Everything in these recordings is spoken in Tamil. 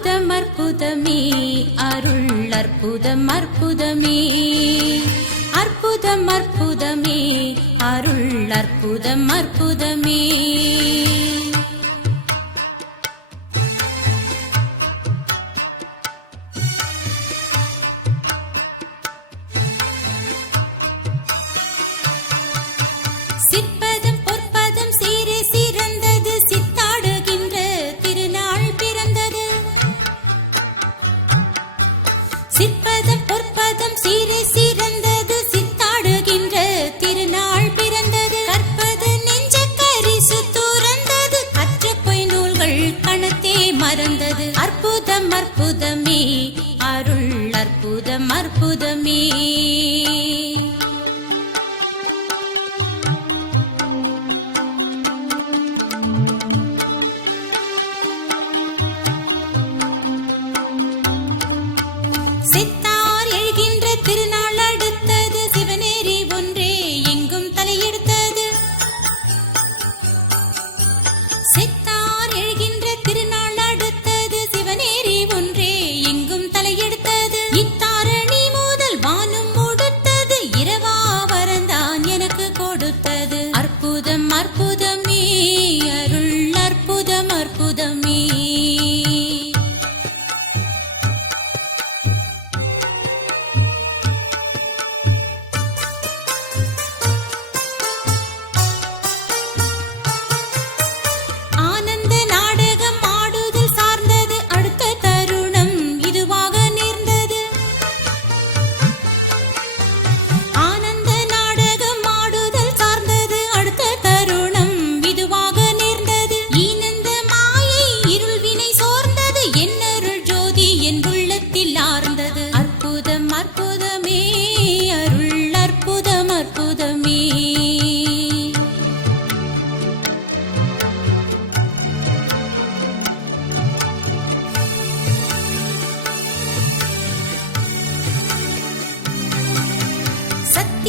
அற்புதம் அற்புதமே அருள் அற்புதம். அற்புதமே அற்புதம் அற்புதமே அருள் அற்புதம் அற்புதமே. Si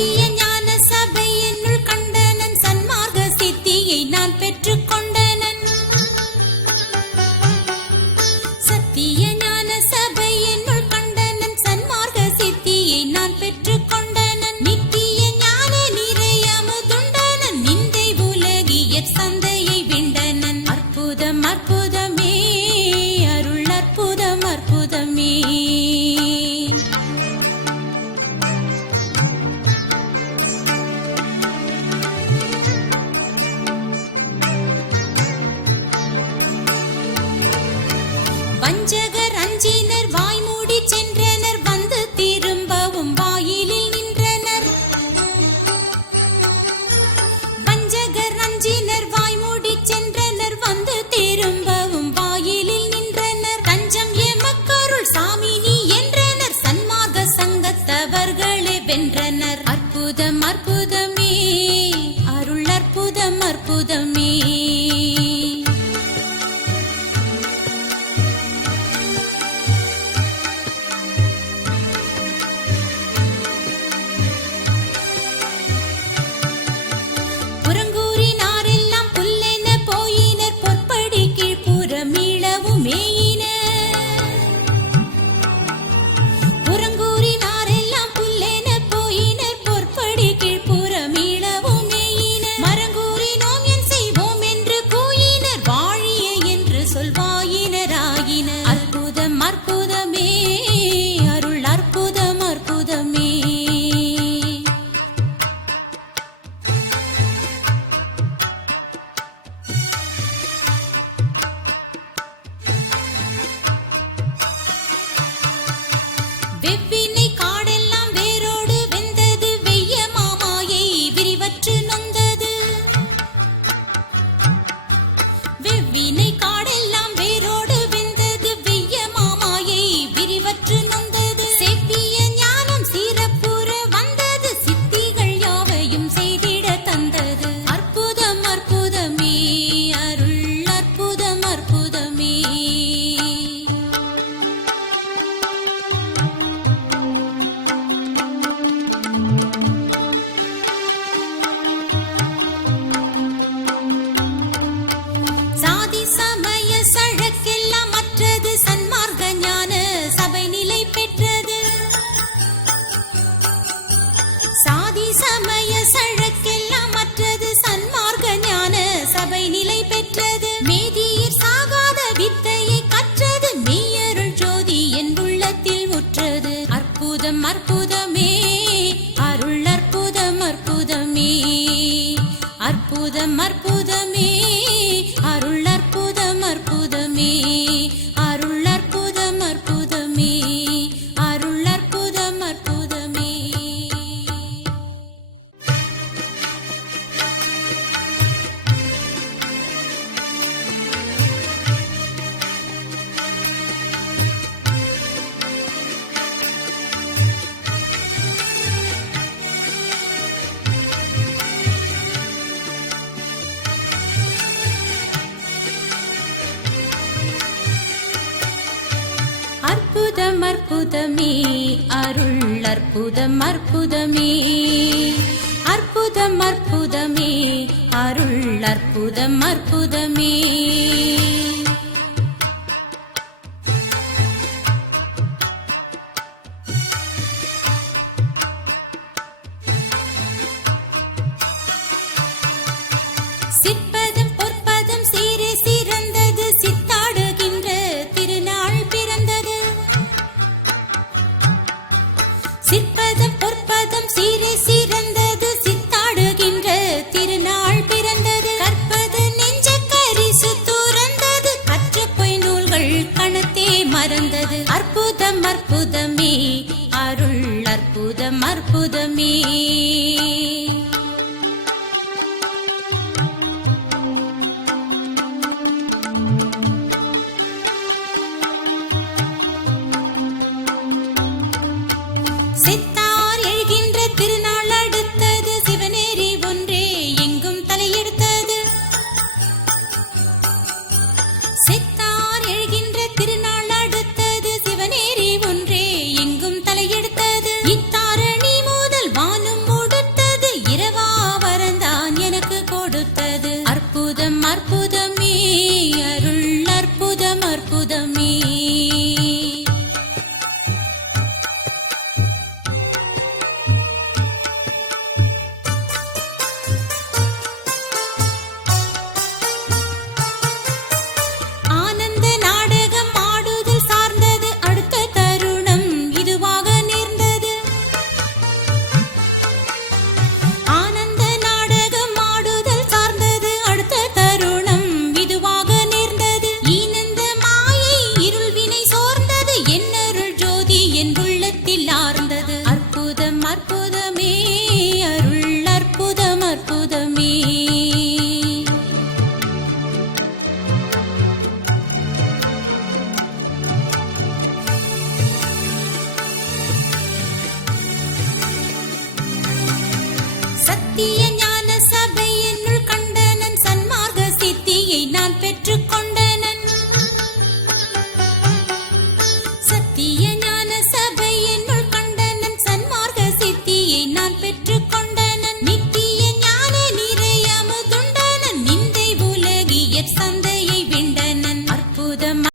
நம்பிய அற்புதமே அற்புதம் அற்புதமே அருள் அற்புதம் அற்புதமே அற்புதம் அற்புதமே அருள் அற்புதம் அற்புதமே வந்தது. அற்புதம் அற்புதமே. அருள் அற்புதம் அற்புதமே. சித்த